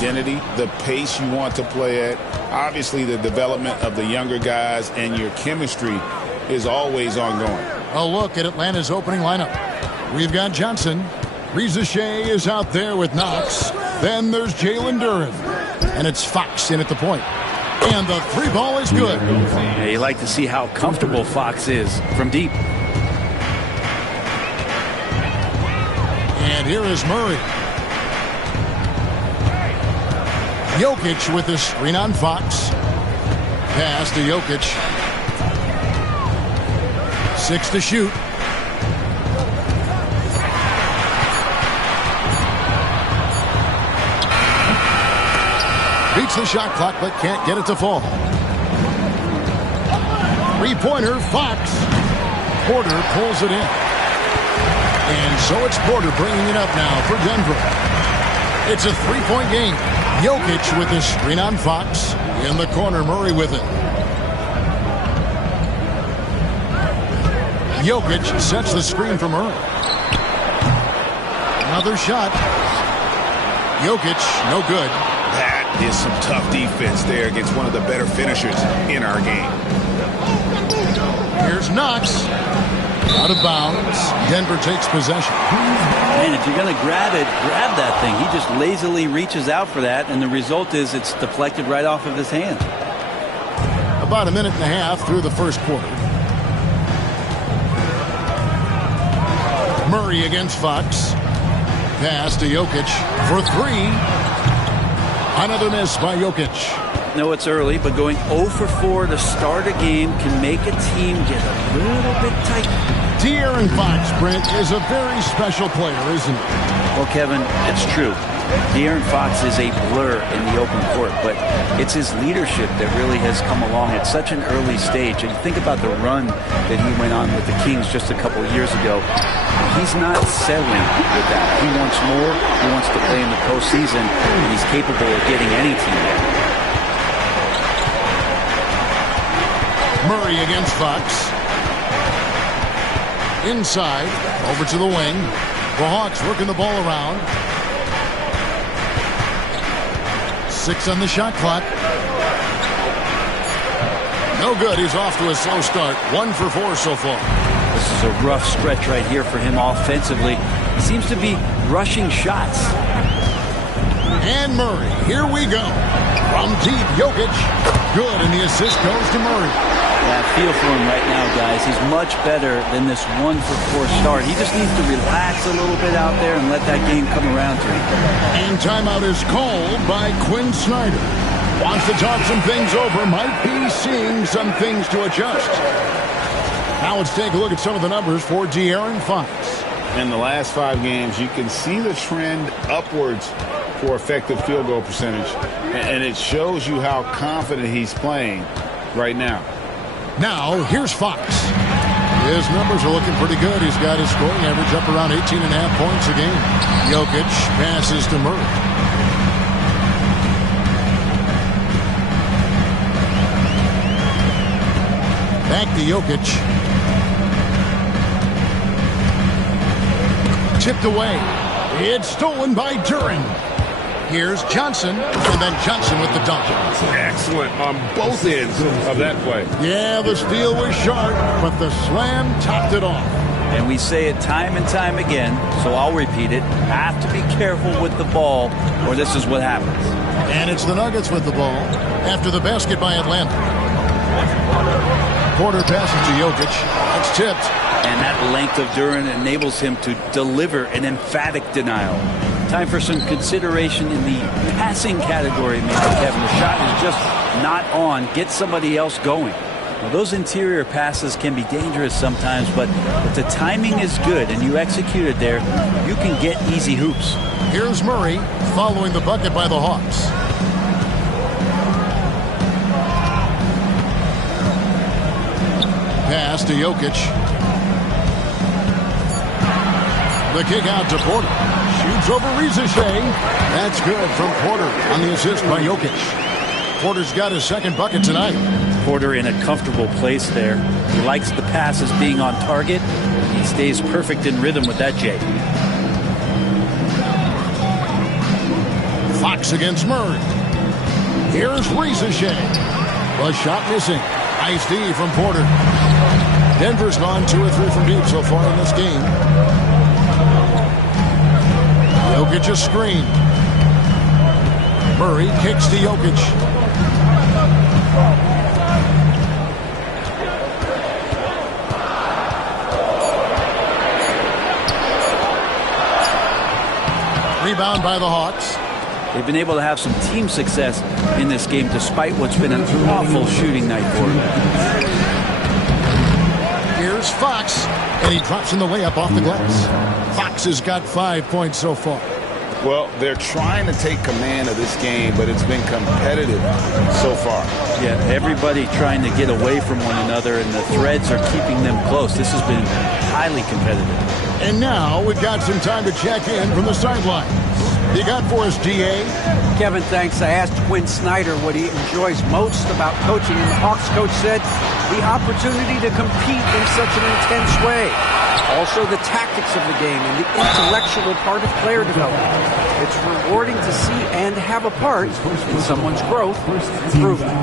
identity, the pace you want to play at, obviously the development of the younger guys, and your chemistry is always ongoing. A look at Atlanta's opening lineup. We've got Johnson. Rizachet is out there with Knox. Then there's Jalen Duren. And it's Fox in at the point. And the three ball is good. Yeah, you like to see how comfortable Fox is from deep. And here is Murray. Jokic with the screen on Fox. Pass to Jokic. 6 to shoot. Beats the shot clock, but can't get it to fall. Three-pointer, Fox. Porter pulls it in. And so it's Porter bringing it up now for Denver. It's a three-point game. Jokic with the screen on Fox. In the corner, Murray with it. Jokic sets the screen for Murray. Another shot. Jokic, no good. That is some tough defense there against one of the better finishers in our game. Here's Knox. Out of bounds. Denver takes possession. Man, if you're going to grab it, grab that thing. He just lazily reaches out for that, and the result is it's deflected right off of his hand. About a minute and a half through the first quarter. Murray against Fox. Pass to Jokic for three. Another miss by Jokic. No, it's early, but going 0 for 4 to start a game can make a team get a little bit tight. De'Aaron Fox, Brent, is a very special player, isn't he? Well, Kevin, it's true. De'Aaron Fox is a blur in the open court, but it's his leadership that really has come along at such an early stage. And think about the run that he went on with the Kings just a couple of years ago. He's not settling with that. He wants more. He wants to play in the postseason, and he's capable of getting any team there. Murray against Fox. Inside, over to the wing. The Hawks working the ball around. 6 on the shot clock. No good. He's off to a slow start. 1 for 4 so far. This is a rough stretch right here for him offensively. He seems to be rushing shots. And Murray, here we go. From deep, Jokic. Good, and the assist goes to Murray. Yeah, I feel for him right now, guys. He's much better than this 1 for 4 start. He just needs to relax a little bit out there and let that game come around to him. And timeout is called by Quinn Snyder. Wants to talk some things over. Might be seeing some things to adjust. Now let's take a look at some of the numbers for De'Aaron Fox. In the last 5 games, you can see the trend upwards for effective field goal percentage. And it shows you how confident he's playing right now. Now, here's Fox. His numbers are looking pretty good. He's got his scoring average up around 18.5 points a game. Jokic passes to Murray. Back to Jokic. Tipped away. It's stolen by Duren. Here's Johnson, and then Johnson with the dunk. Excellent on both ends of that play. Yeah, the steal was sharp, but the slam topped it off. And we say it time and time again, so I'll repeat it. Have to be careful with the ball, or this is what happens. And it's the Nuggets with the ball after the basket by Atlanta. Porter passes to Jokic. It's tipped. And that length of Duren enables him to deliver an emphatic denial. Time for some consideration in the passing category, maybe, Kevin. The shot is just not on. Get somebody else going. Well, those interior passes can be dangerous sometimes, but if the timing is good and you execute it there, you can get easy hoops. Here's Murray following the bucket by the Hawks. Pass to Jokic. The kick out to Porter. Shoots over Rizachet. That's good from Porter on the assist by Jokic. Porter's got his second bucket tonight. Porter in a comfortable place there. He likes the passes being on target. He stays perfect in rhythm with that, Jay. Fox against Murray. Here's Rizachet. The shot missing. Nice D from Porter. Denver's gone 2 or 3 from deep so far in this game. Jokic a screen. Murray kicks to Jokic. Rebound by the Hawks. They've been able to have some team success in this game despite what's been an awful shooting night for them. Here's Fox, and he drops in the layup off the glass. Fox has got 5 points so far. Well, they're trying to take command of this game, but it's been competitive so far. Yeah, everybody trying to get away from one another, and the threads are keeping them close. This has been highly competitive. And now we've got some time to check in from the sideline. You got for us, DA? Kevin, thanks. I asked Quinn Snyder what he enjoys most about coaching, and the Hawks coach said the opportunity to compete in such an intense way. Also the tactics of the game and the intellectual part of player development. It's rewarding to see and have a part in someone's growth and improvement.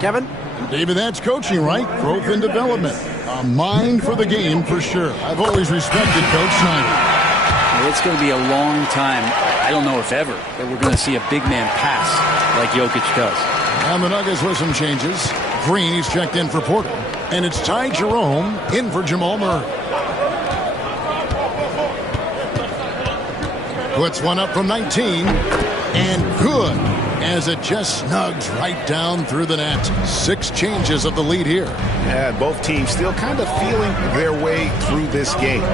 Kevin? David, that's coaching, right? Growth and development. A mind for the game for sure. I've always respected Coach Snyder. It's going to be a long time, I don't know if ever, that we're going to see a big man pass like Jokic does. And the Nuggets with some changes. Green, he's checked in for Porter. And it's Ty Jerome in for Jamal Murray. Puts one up from 19. And good, as it just snugs right down through the net. 6 changes of the lead here. Yeah, both teams still kind of feeling their way through this game.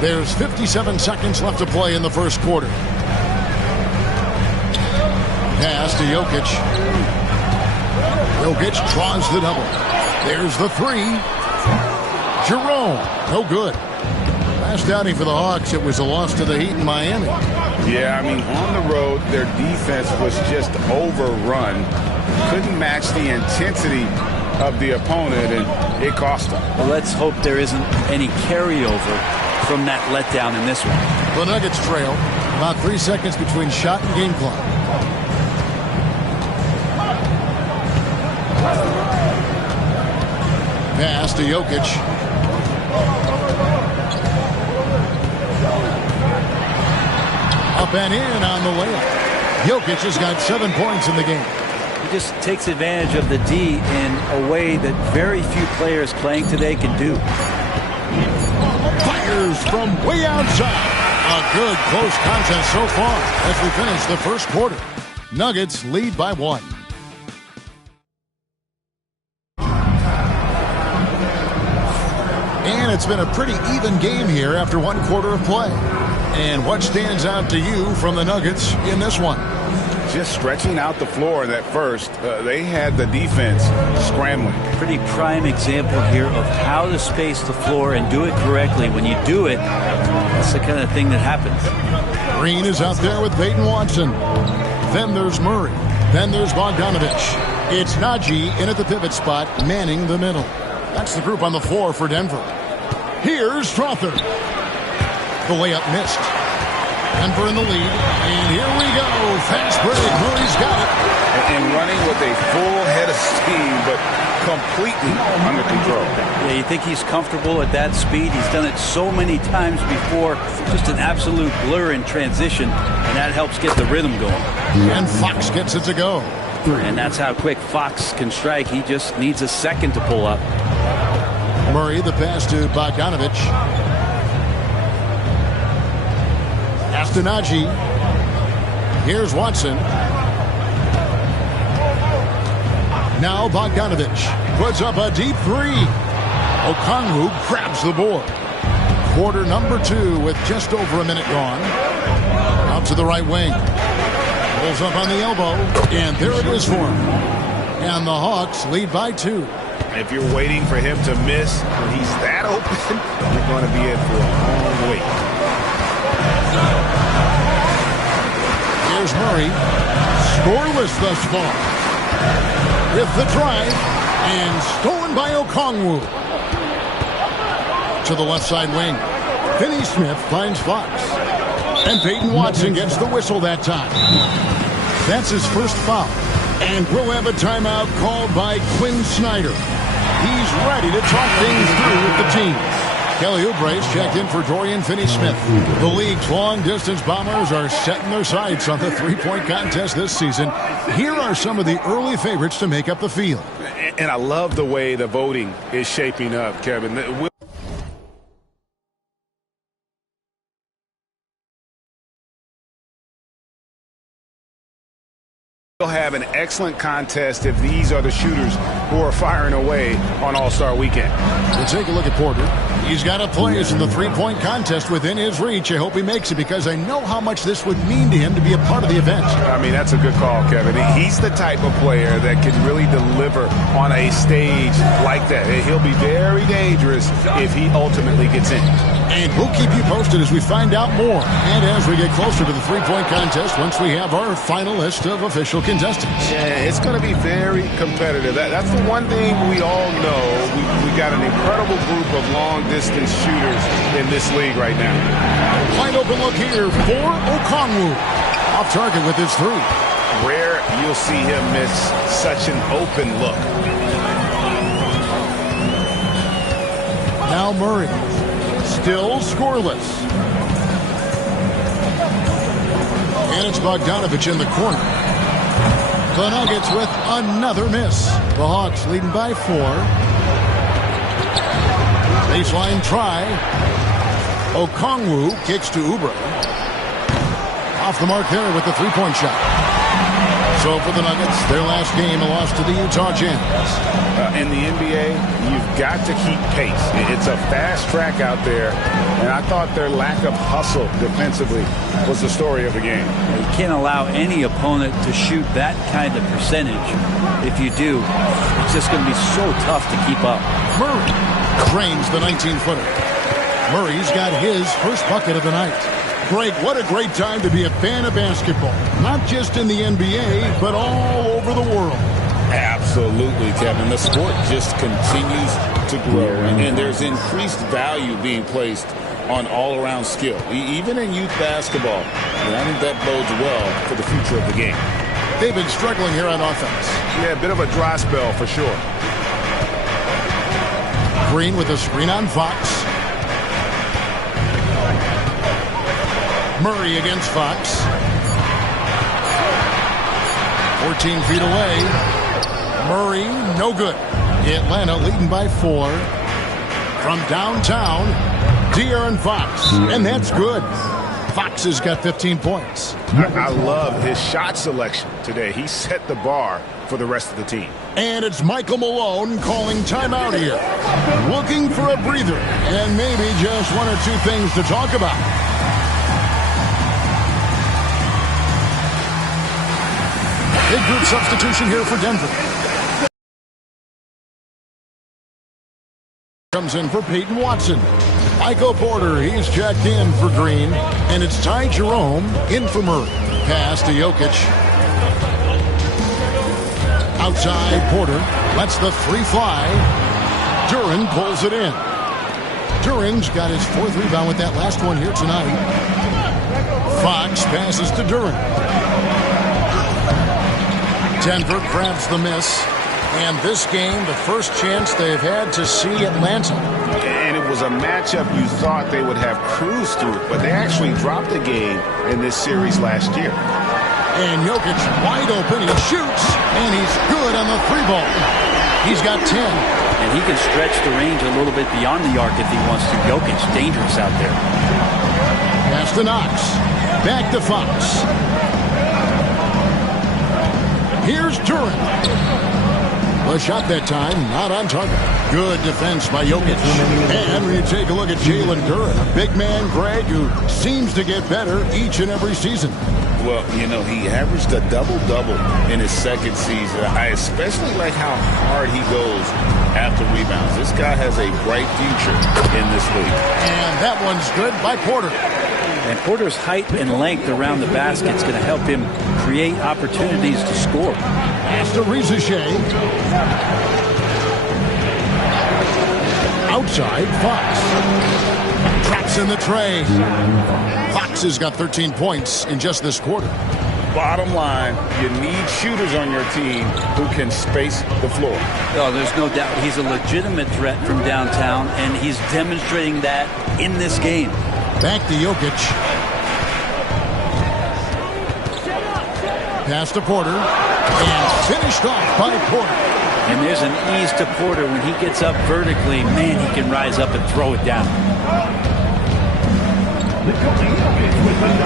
There's 57 seconds left to play in the first quarter. Pass to Jokic. Jokic draws the double. There's the 3. Jerome, no good. Last outing for the Hawks, it was a loss to the Heat in Miami. Yeah, I mean, on the road, their defense was just overrun. Couldn't match the intensity of the opponent, and it cost them. Well, let's hope there isn't any carryover from that letdown in this one. The Nuggets trail. About 3 seconds between shot and game clock. Pass to Jokic. Up and in on the layup. Jokic has got 7 points in the game. He just takes advantage of the D in a way that very few players playing today can do. Fires from way outside. A good close contest so far as we finish the first quarter. Nuggets lead by 1. And it's been a pretty even game here after 1 quarter of play. And what stands out to you from the Nuggets in this one? Just stretching out the floor in that first. They had the defense scrambling. Pretty prime example here of how to space the floor and do it correctly. When you do it, that's the kind of thing that happens. Green is out there with Peyton Watson. Then there's Murray. Then there's Bogdanovich. It's Najee in at the pivot spot, manning the middle. That's the group on the floor for Denver. Here's Strother. The layup missed. Denver in the lead. And here we go. Fast break. Murray's got it. And running with a full head of steam, but completely under control. Yeah, you think he's comfortable at that speed. He's done it so many times before. Just an absolute blur in transition, and that helps get the rhythm going. And Fox gets it to go. And that's how quick Fox can strike. He just needs a second to pull up. Murray, the pass to Bogdanovich. Pass to Najee. Here's Watson. Now Bogdanovich puts up a deep 3. Okongwu grabs the board. Quarter number 2 with just over a minute gone. Out to the right wing. Pulls up on the elbow. And there it is for him. And the Hawks lead by 2. If you're waiting for him to miss when he's that open, you're going to be in for a long wait. Here's Murray. Scoreless thus far. With the drive. And stolen by Okongwu. To the left side wing. Finney Smith finds Fox. And Peyton Watson gets the whistle that time. That's his first foul. And we'll have a timeout called by Quinn Snyder. He's ready to talk things through with the team. Kelly Oubre's checked in for Dorian Finney-Smith. The league's long-distance Bombers are setting their sights on the three-point contest this season. Here are some of the early favorites to make up the field. And I love the way the voting is shaping up, Kevin. We'll have an excellent contest if these are the shooters who are firing away on All-Star Weekend. We'll take a look at Porter. He's got a place in the three-point contest within his reach. I hope he makes it because I know how much this would mean to him to be a part of the event. I mean, that's a good call, Kevin. He's the type of player that can really deliver on a stage like that. He'll be very dangerous if he ultimately gets in. And we'll keep you posted as we find out more. And as we get closer to the three-point contest, once we have our final list of official contestants. Yeah, it's going to be very competitive. That's the one thing we all know. We got an incredible group of long-distance shooters in this league right now. Wide open look here for Okongwu. Off target with his three. Rare you'll see him miss such an open look. Now Murray. Still scoreless. And it's Bogdanovich in the corner. The Nuggets with another miss. The Hawks leading by 4. Baseline try. Okongwu kicks to Oubre. Off the mark there with the three-point shot. So for the Nuggets, their last game, a loss to the Utah Jazz. In the NBA, you've got to keep pace. It's a fast track out there, and I thought their lack of hustle defensively was the story of the game. You can't allow any opponent to shoot that kind of percentage. If you do, it's just going to be so tough to keep up. Murray cranes the 19-footer. Murray's got his first bucket of the night. Greg, what a great time to be a fan of basketball. Not just in the NBA, but all over the world. Absolutely, Kevin. The sport just continues to grow, and there's increased value being placed on all-around skill, even in youth basketball. And I think that bodes well for the future of the game. They've been struggling here on offense. Yeah, a bit of a dry spell for sure. Green with a screen on Fox. Murray against Fox. 14 feet away. Murray, no good. Atlanta leading by 4. From downtown, De'Aaron Fox. And that's good. Fox has got 15 points. I love his shot selection today. He set the bar for the rest of the team. And it's Michael Malone calling timeout here. Looking for a breather and maybe just one or two things to talk about. Big group substitution here for Denver. Comes in for Peyton Watson. Michael Porter, he's checked in for Green. And it's Ty Jerome in for Murray. Pass to Jokic. Outside, Porter lets the three fly. Duren pulls it in. Duren's got his 4th rebound with that last one here tonight. Fox passes to Duren. Denver grabs the miss. And this game, the first chance they've had to see Atlanta. And it was a matchup you thought they would have cruised through, but they actually dropped a game in this series last year. And Jokic wide open. He shoots, and he's good on the 3-ball. He's got 10. And he can stretch the range a little bit beyond the arc if he wants to. Jokic, dangerous out there. Pass to Knox. Back to Fox. Here's Duren. The shot that time, not on target. Good defense by Jokic. And we take a look at Jalen Duren, a big man, Greg, who seems to get better each and every season. Well, you know, he averaged a double-double in his second season. I especially like how hard he goes after rebounds. This guy has a bright future in this league. And that one's good by Porter. And Porter's height and length around the basket is going to help him create opportunities to score. Pass to Rizachet. outside Fox. Traps in the tray. Fox has got 13 points in just this quarter. Bottom line, you need shooters on your team who can space the floor. Oh, there's no doubt he's a legitimate threat from downtown, and he's demonstrating that in this game. Back to Jokic. Pass to Porter. And finished off by Porter. And there's an ease to Porter when he gets up vertically. Man, he can rise up and throw it down.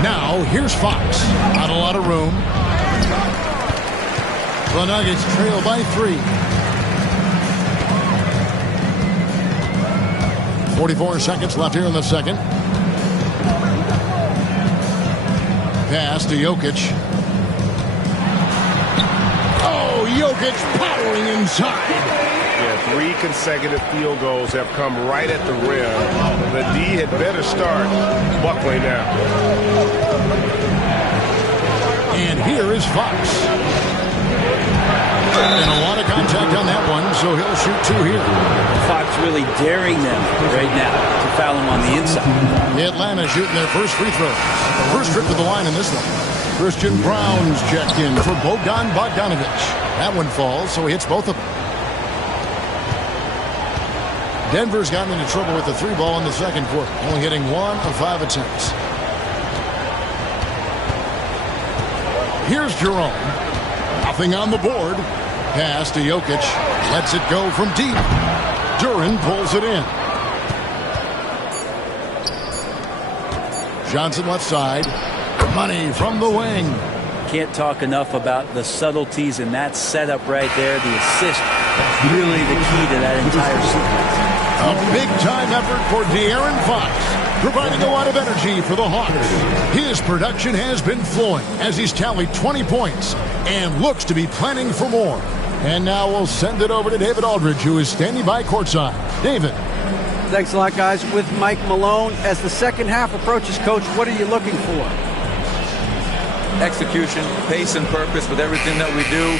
Now, here's Fox. Not a lot of room. The Nuggets trail by 3. 44 seconds left here in the second. Pass to Jokic. Oh, Jokic powering inside. Yeah, 3 consecutive field goals have come right at the rim. The D had better start buckling now. And here is Fox. And a lot of contact on that one, so he'll shoot 2 here. Fox really daring them right now to foul him on the inside. Atlanta shooting their first free throw. First trip to the line in this one. Christian Brown's checked in for Bogdan Bogdanovic. That one falls, so he hits both of them. Denver's gotten into trouble with the 3 ball in the second quarter, only hitting 1 of 5 attempts. Here's Jerome. Nothing on the board. Pass to Jokic. Lets it go from deep. Duran pulls it in. Johnson left side. Money from the wing. Can't talk enough about the subtleties in that setup right there. The assist, really the key to that entire sequence. A big-time effort for De'Aaron Fox, providing a lot of energy for the Hawks. His production has been flowing as he's tallied 20 points and looks to be planning for more. And now we'll send it over to David Aldridge, who is standing by courtside. David. Thanks a lot, guys. With Mike Malone, as the second half approaches, Coach, what are you looking for? Execution, pace and purpose with everything that we do,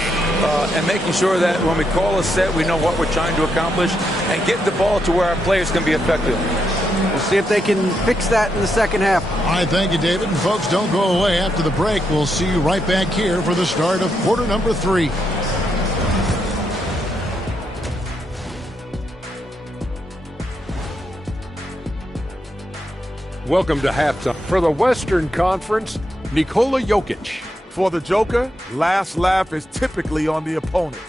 and making sure that when we call a set, we know what we're trying to accomplish and get the ball to where our players can be effective. We'll see if they can fix that in the second half. All right, thank you, David. And folks, don't go away. After the break, we'll see you right back here for the start of quarter number 3. Welcome to halftime. For the Western Conference, Nikola Jokic. For the Joker, last laugh is typically on the opponent.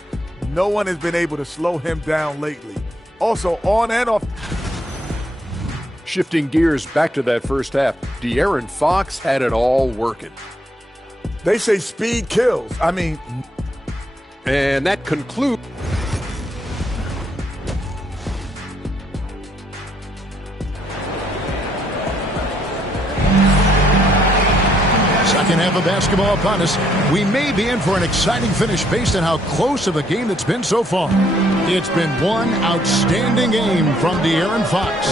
No one has been able to slow him down lately. Also, on and off. Shifting gears back to that first half, De'Aaron Fox had it all working. They say speed kills. And that concludes. Second half of basketball upon us. We may be in for an exciting finish based on how close of a game it's been so far. It's been one outstanding game from De'Aaron Fox.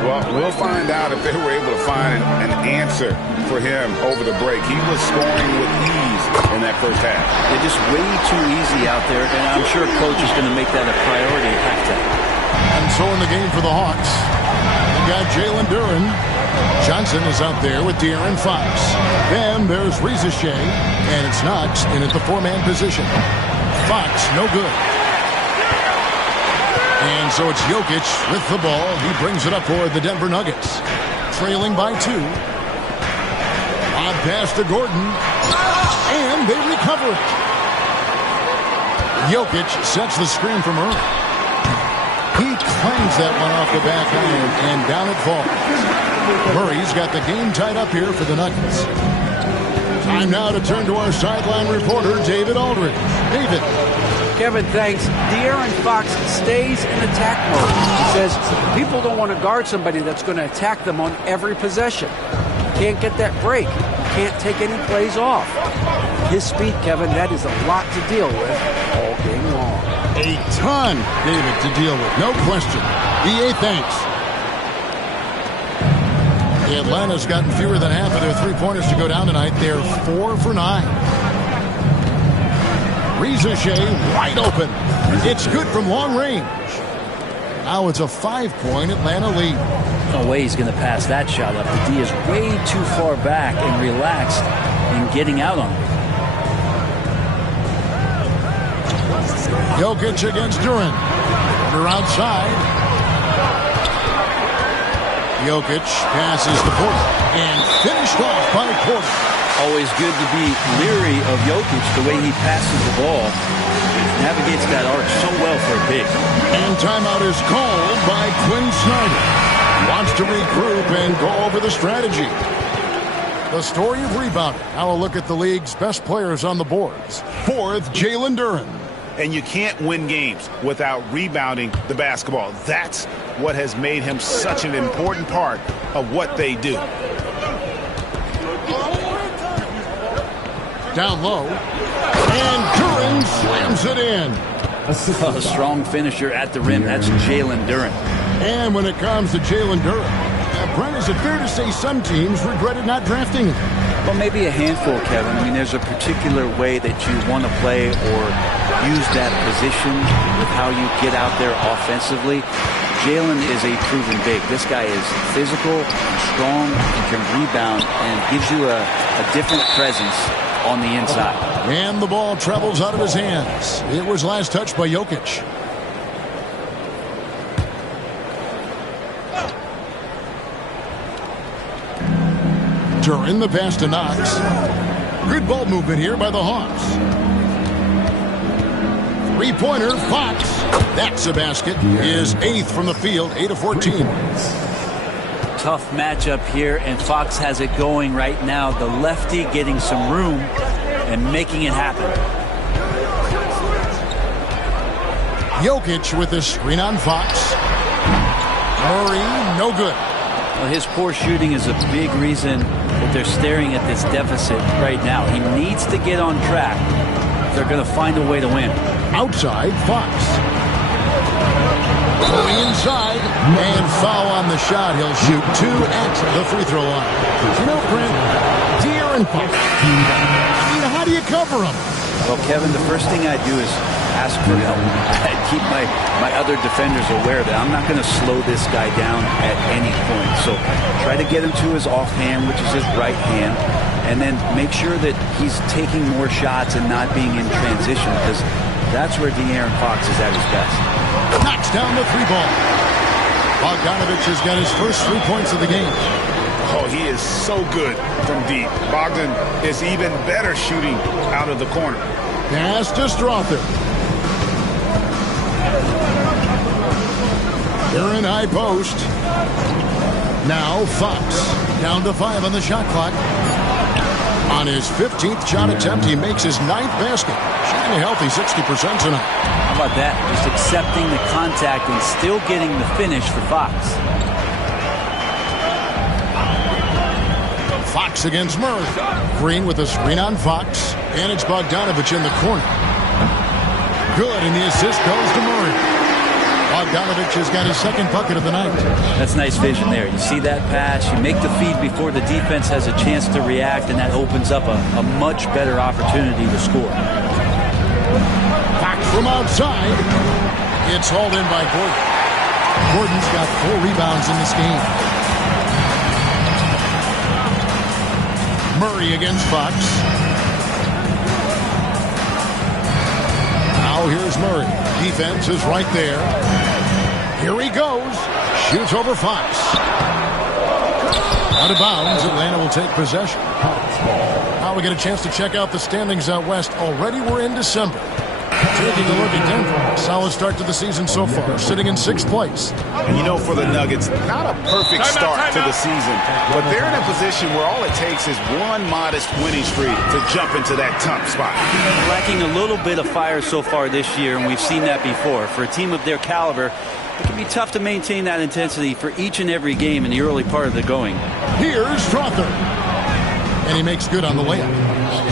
Well, we'll find out if they were able to find an answer for him over the break. He was scoring with ease in that first half. They're just way too easy out there, and I'm sure Coach is going to make that a priority at halftime. And so in the game for the Hawks, we got Jalen Duran. Johnson is out there with De'Aaron Fox. Then there's Reza Shea, and it's Knox in at the 4-man position. Fox, no good. And so it's Jokic with the ball. He brings it up for the Denver Nuggets. Trailing by 2. Odd pass to Gordon. And they recover it. Jokic sets the screen from Earl. He claims that one off the back iron, and down it falls. Murray's got the game tied up here for the Nuggets. Time now to turn to our sideline reporter, David Aldridge. David. Kevin, thanks. De'Aaron Fox stays in attack mode. He says people don't want to guard somebody that's going to attack them on every possession. Can't get that break. Can't take any plays off. His speed, Kevin, that is a lot to deal with all game long. A ton, David, to deal with. No question. EA, thanks. Atlanta's gotten fewer than half of their three-pointers to go down tonight. They're 4 for 9. Reza Shea wide open. It's good from long range. Now it's a 5-point Atlanta lead. No way he's going to pass that shot up. The D is way too far back and relaxed in getting out on it. Jokic against Durant. They're outside. Jokic passes to Porter and finished off by Porter. Always good to be leery of Jokic, the way he passes the ball. Navigates that arc so well for a big. And timeout is called by Quinn Snyder. Wants to regroup and go over the strategy. The story of rebounding. Now a look at the league's best players on the boards. Fourth, Jalen Duren. And you can't win games without rebounding the basketball. That's what has made him such an important part of what they do. Down low. And Duren slams it in. A strong finisher at the rim. That's Jalen Duren. And when it comes to Jalen Duren, Brent, is it fair to say some teams regretted not drafting him? Well, maybe a handful, Kevin. I mean, there's a particular way that you want to play or use that position with how you get out there offensively. Jalen is a proven big. This guy is physical, strong, and can rebound and gives you a different presence on the inside. And the ball travels out of his hands. It was last touched by Jokic. Duren, the pass to Knox. Good ball movement here by the Hawks. Three-pointer, Fox. That's a basket. His 8th from the field, 8 of 14. Tough matchup here, and Fox has it going right now. The lefty getting some room and making it happen. Jokic with a screen on Fox. Murray, no good. Well, his poor shooting is a big reason that they're staring at this deficit right now. He needs to get on track. They're going to find a way to win. Outside, Fox. Going inside, and foul on the shot. He'll shoot 2 at the free throw line. You know, Brent, De'Aaron Fox, how do you cover him? Well, Kevin, the first thing I do is ask for help. I keep my other defenders aware that I'm not going to slow this guy down at any point. So try to get him to his offhand, which is his right hand, and then make sure that he's taking more shots and not being in transition, because that's where De'Aaron Fox is at his best. Knocks down the 3-ball. Bogdanovich has got his first 3 points of the game. Oh, he is so good from deep. Bogdan is even better shooting out of the corner. Pass to Strother. They're in high post. Now Fox down to 5 on the shot clock. On his 15th shot attempt, he makes his 9th basket. Shooting a healthy 60% tonight. How about that? Just accepting the contact and still getting the finish for Fox. Fox against Murray. Green with a screen on Fox. And it's Bogdanovich in the corner. Good, and the assist goes to Murray. Bogdanovich has got his 2nd bucket of the night. That's nice vision there. You see that pass, you make the feed before the defense has a chance to react, and that opens up a much better opportunity to score. Fox from outside. It's hauled in by Gordon. Gordon's got 4 rebounds in this game. Murray against Fox. Now here's Murray. Defense is right there. Here he goes. Shoots over Fox. Out of bounds. Atlanta will take possession. Now we get a chance to check out the standings out west. Already we're in December. Taking a look at Denver. Solid start to the season so far. Sitting in 6th place. And you know, for the Nuggets, not a perfect start to the season, but they're in a position where all it takes is one modest winning streak to jump into that top spot. Lacking a little bit of fire so far this year, and we've seen that before. For a team of their caliber, it can be tough to maintain that intensity for each and every game in the early part of the going. Here's Strother. And he makes good on the layup.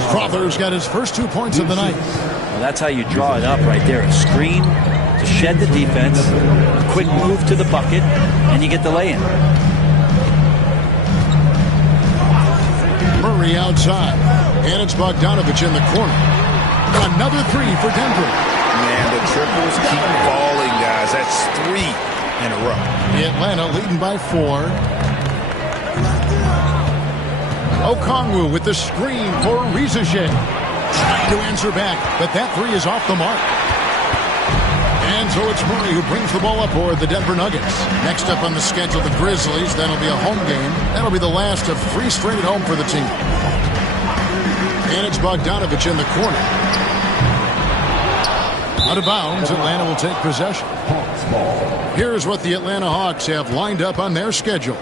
Strother's got his first 2 points of the night. Well, that's how you draw it up right there. A screen to shed the defense, a quick move to the bucket, and you get the lay-in. Murray outside. And it's Bogdanovich in the corner. Another 3 for Denver. Man, the triples keep falling, guys. That's 3 in a row. Atlanta leading by 4. Okongwu with the screen for Rizaje. Trying to answer back, but that 3 is off the mark. And so it's Murray who brings the ball up for the Denver Nuggets. Next up on the schedule, the Grizzlies. That'll be a home game. That'll be the last of 3 straight at home for the team. And it's Bogdanovich in the corner. Out of bounds, Atlanta will take possession. Here's what the Atlanta Hawks have lined up on their schedule.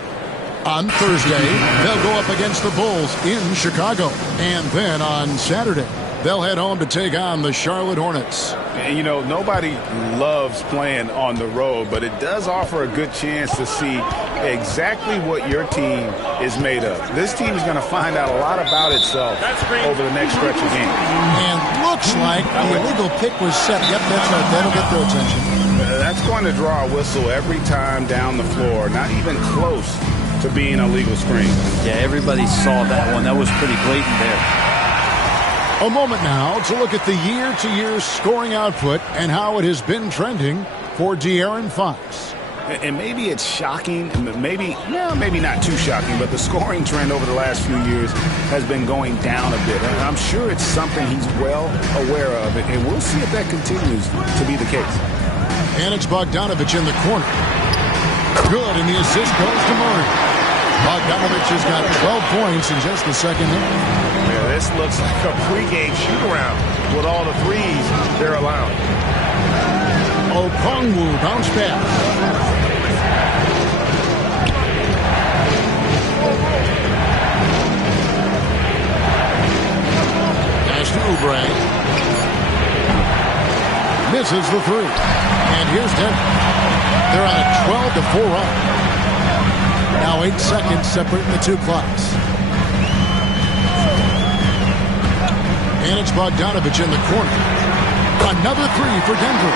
On Thursday, they'll go up against the Bulls in Chicago. And then on Saturday, they'll head home to take on the Charlotte Hornets. And, you know, nobody loves playing on the road, but it does offer a good chance to see exactly what your team is made of. This team is going to find out a lot about itself over the next stretch of games. And looks like the illegal pick was set. Yep, that's right. That'll get their attention. That's going to draw a whistle every time down the floor. Not even close to being a legal screen. Yeah, everybody saw that one. That was pretty blatant there. A moment now to look at the year-to-year scoring output and how it has been trending for De'Aaron Fox. And maybe it's shocking, maybe not too shocking, but the scoring trend over the last few years has been going down a bit. And I'm sure it's something he's well aware of, and we'll see if that continues to be the case. And it's Bogdanovich in the corner. Good, and the assist goes to Murray. Bogdanovich has got 12 points in just the second half. Yeah, this looks like a pregame shoot-around with all the threes they're allowing. Okongwu bounce pass. Pass to Oubre. Misses the 3. And here's Denver. They're on a 12-4 run. Now 8 seconds separating the 2 clocks. And it's Bogdanovich in the corner. Another 3 for Denver.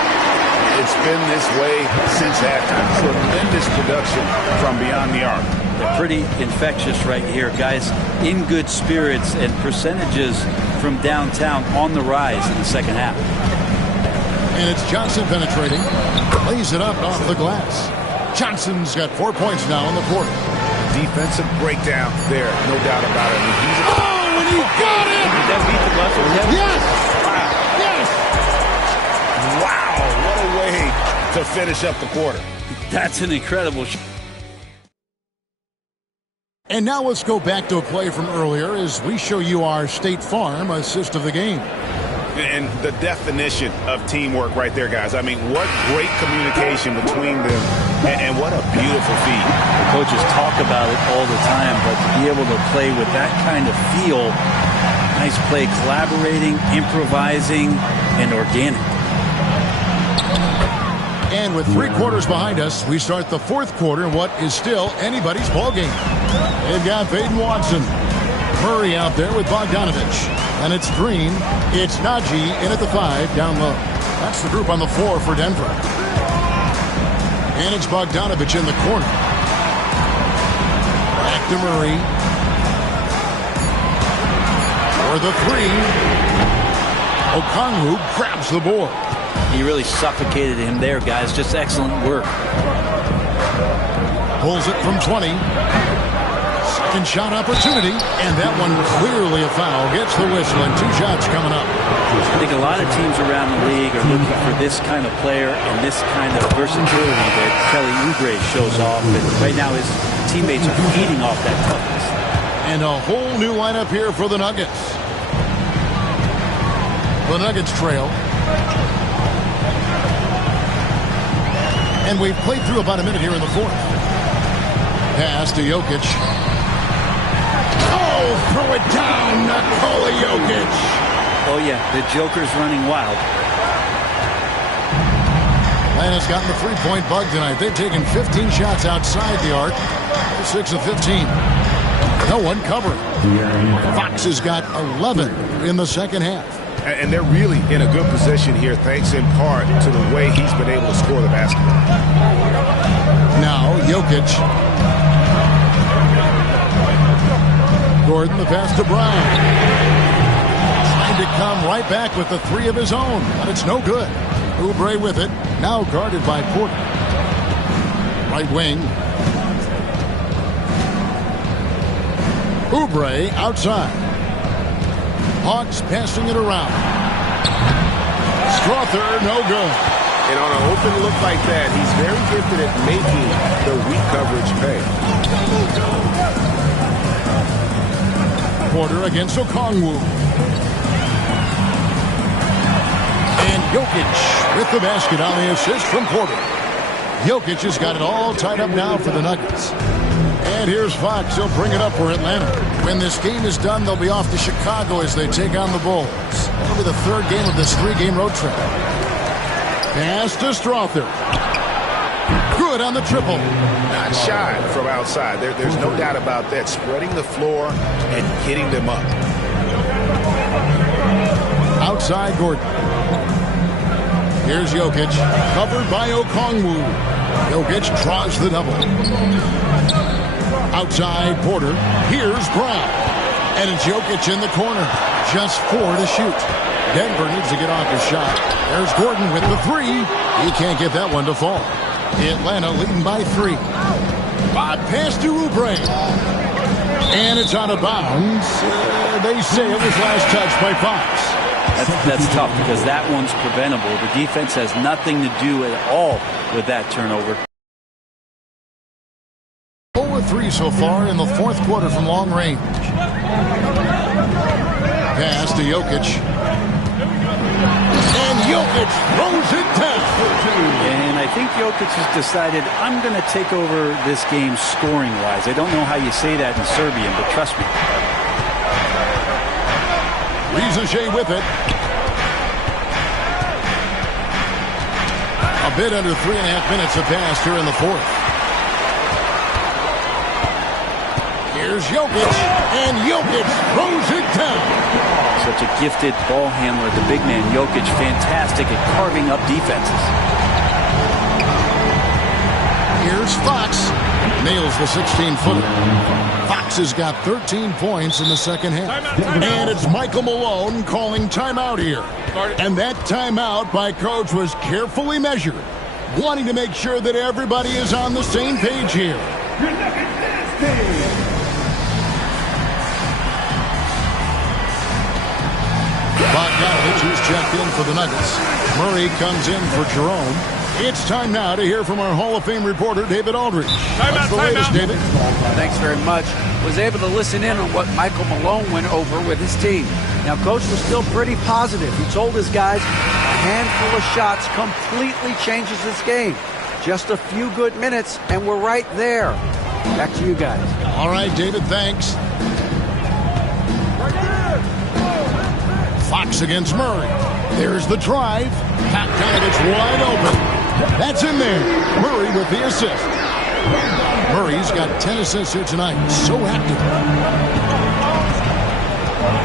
It's been this way since halftime. Tremendous production from beyond the arc. They're pretty infectious right here, guys. In good spirits, and percentages from downtown on the rise in the second half. And it's Johnson penetrating. Lays it up off the glass. Johnson's got 4 points now in the quarter. Defensive breakdown there, no doubt about it. And he got it! Did that beat the buzzer? Yes! Yes! Wow, what a way to finish up the quarter. That's an incredible shot. And now let's go back to a play from earlier as we show you our State Farm assist of the game. And the definition of teamwork right there, guys. I mean, what great communication between them, and what a beautiful feat. The coaches talk about it all the time, but to be able to play with that kind of feel, nice play, collaborating, improvising, and organic. And with 3 quarters behind us, we start the 4th quarter in what is still anybody's ballgame. They've got Peyton Watson. Murray out there with Bogdanovich. And it's Green. It's Najee in at the 5 down low. That's the group on the floor for Denver. And it's Bogdanovich in the corner. Back to Murray. For the 3. Okongwu grabs the board. He really suffocated him there, guys. Just excellent work. Pulls it from 20. Second shot opportunity, and that one clearly a foul. Gets the whistle, and 2 shots coming up. I think a lot of teams around the league are looking for this kind of player and this kind of versatility that Kelly Oubre shows off. And right now his teammates are feeding off that toughness. And a whole new lineup here for the Nuggets. The Nuggets trail. And we've played through about a minute here in the 4th. Pass to Jokic. Oh, throw it down, Nikola Jokic. Oh, yeah, the Joker's running wild. Atlanta's gotten the 3-point bug tonight. They've taken 15 shots outside the arc. 6 of 15. No one covering. Fox has got 11 in the second half. And they're really in a good position here, thanks in part to the way he's been able to score the basketball. Now, Jokic. Gordon, the pass to Brown. Trying to come right back with the 3 of his own, but it's no good. Oubre with it, now guarded by Porter. Right wing. Oubre outside. Hawks passing it around. Strother, no good. And on an open look like that, he's very gifted at making the weak coverage pay. Porter against Okongwu. And Jokic with the basket on the assist from Porter. Jokic has got it all tied up now for the Nuggets. And here's Fox. He'll bring it up for Atlanta. When this game is done, they'll be off to Chicago as they take on the Bulls. That'll be the third game of this 3-game road trip. Pass to Strother. Good on the triple. Not shy from outside. There's no doubt about that. Spreading the floor and hitting them up. Outside Gordon. Here's Jokic. Covered by Okongwu. Jokic draws the double. Outside Porter. Here's Brown. And it's Jokic in the corner. Just 4 to shoot. Denver needs to get off his shot. There's Gordon with the 3. He can't get that one to fall. Atlanta leading by 3. Pass to Oubre. And it's out of bounds. They say it was last touched by Fox. That's tough because that one's preventable. The defense has nothing to do at all with that turnover. 0-3 so far in the fourth quarter from long range. Pass to Jokic. And Jokic throws it down. And I think Jokic has decided, I'm going to take over this game scoring-wise. I don't know how you say that in Serbian, but trust me. Rizachet with it. A bit under 3.5 minutes have passed here in the fourth. Here's Jokic, and Jokic throws it down. Such a gifted ball handler, the big man Jokic, fantastic at carving up defenses. Here's Fox, nails the 16-footer. Fox has got 13 points in the second half. And it's Michael Malone calling timeout here. And that timeout by Coach was carefully measured, wanting to make sure that everybody is on the same page here. Bogdanovich, who's checked in for the Nuggets. Murray comes in for Jerome. It's time now to hear from our Hall of Fame reporter, David Aldridge. What's the latest, David? Thanks very much. Was able to listen in on what Michael Malone went over with his team. Now, Coach was still pretty positive. He told his guys a handful of shots completely changes this game. Just a few good minutes, and we're right there. Back to you guys. All right, David, thanks. Fox against Murray. There's the drive. Bogdanovich wide open. That's in there. Murray with the assist. Murray's got 10 assists here tonight. So active.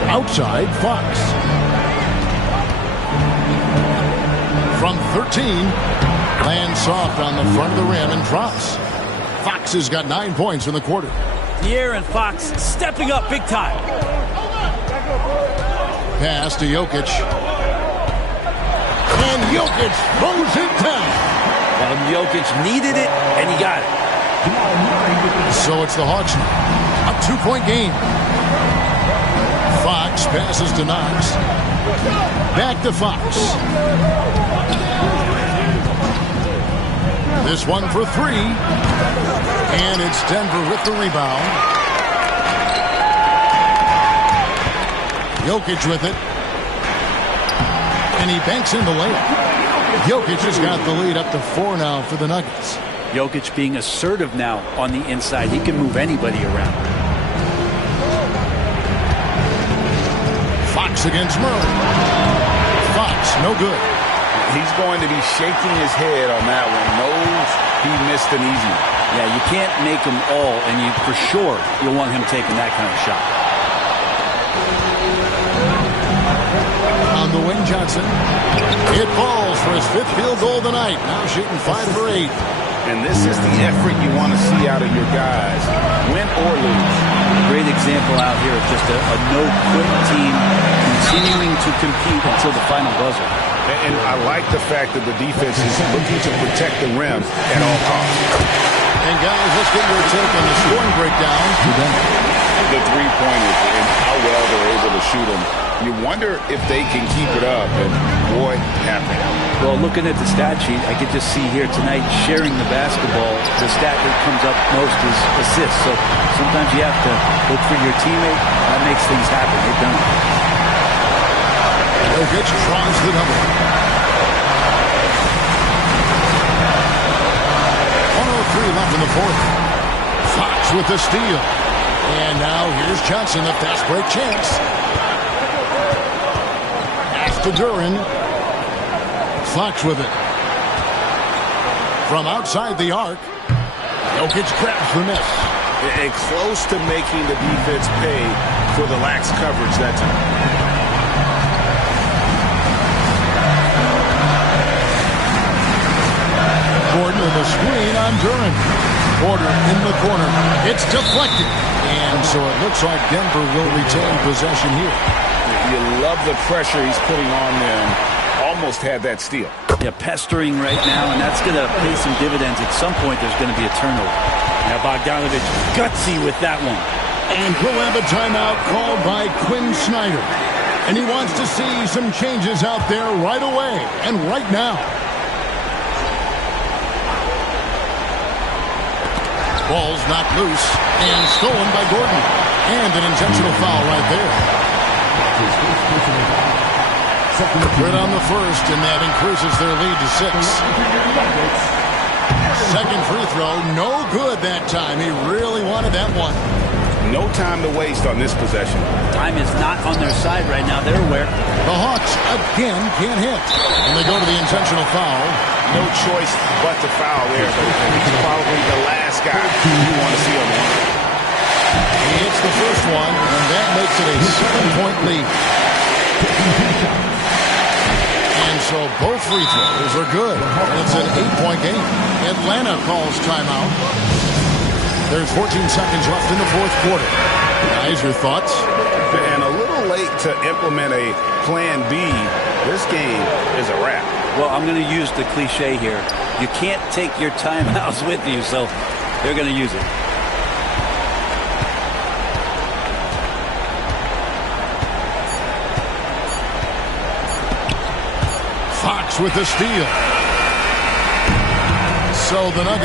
Outside, Fox. From 13. Lands soft on the front of the rim and drops. Fox has got 9 points in the quarter. De'Aaron Fox stepping up big time. Pass to Jokic. And Jokic throws it down. And Jokic needed it, and he got it. So it's the Hawks now. A 2-point game. Fox passes to Knox. Back to Fox. This one for 3. And it's Denver with the rebound. Jokic with it. And he banks in the layup. Jokic has got the lead up to 4 now for the Nuggets. Jokic being assertive now on the inside. He can move anybody around. Fox against Murray. Fox, no good. He's going to be shaking his head on that one. Knows he missed an easy one. Yeah, you can't make them all, and you for sure you'll want him taking that kind of shot. On the wing, Johnson. It falls for his 5th field goal of the night. Now shooting 5 for 8. And this is the effort you want to see out of your guys, win or lose. Great example out here of just a no-quit team continuing to compete until the final buzzer. And I like the fact that the defense is looking to protect the rim at all costs. And guys, let's get your take on the scoring breakdown. The three-pointers and how well they're able to shoot them. You wonder if they can keep it up, and boy, have they. Well, looking at the stat sheet, I could just see here tonight sharing the basketball. The stat that comes up most is assists. So sometimes you have to look for your teammate. That makes things happen. They've done it. Jokic tries the double. 1:03 left in the fourth. Fox with the steal. And now here's Johnson, the fast break chance. Pass to Duran. Fox with it. From outside the arc, Jokic grabs the miss. And close to making the defense pay for the lax coverage that time. Gordon with a screen on Duran. Porter in the corner. It's deflected. And so it looks like Denver will retain possession here. You love the pressure he's putting on them. Almost had that steal. Yeah, pestering right now, and that's going to pay some dividends. At some point, there's going to be a turnover. Now Bogdanovich gutsy with that one. And we'll have a timeout called by Quinn Snyder. And he wants to see some changes out there right away and right now. Ball's knocked loose and stolen by Gordon. And an intentional foul right there. Good on the first, and that increases their lead to 6. Second free throw, no good that time. He really wanted that one. No time to waste on this possession. Time is not on their side right now. They're aware. The Hawks again can't hit. And they go to the intentional foul. No choice but to foul there. He's probably the last guy you want to see on the line. He hits the first one, and that makes it a 7-point lead. And so both free throws are good. And it's an 8-point game. Atlanta calls timeout. There's 14 seconds left in the fourth quarter. Guys, your thoughts? And a little late to implement a plan B. This game is a wrap. Well, I'm going to use the cliche here. You can't take your timeouts with you, so they're going to use it. Fox with the steal. So the Nuggets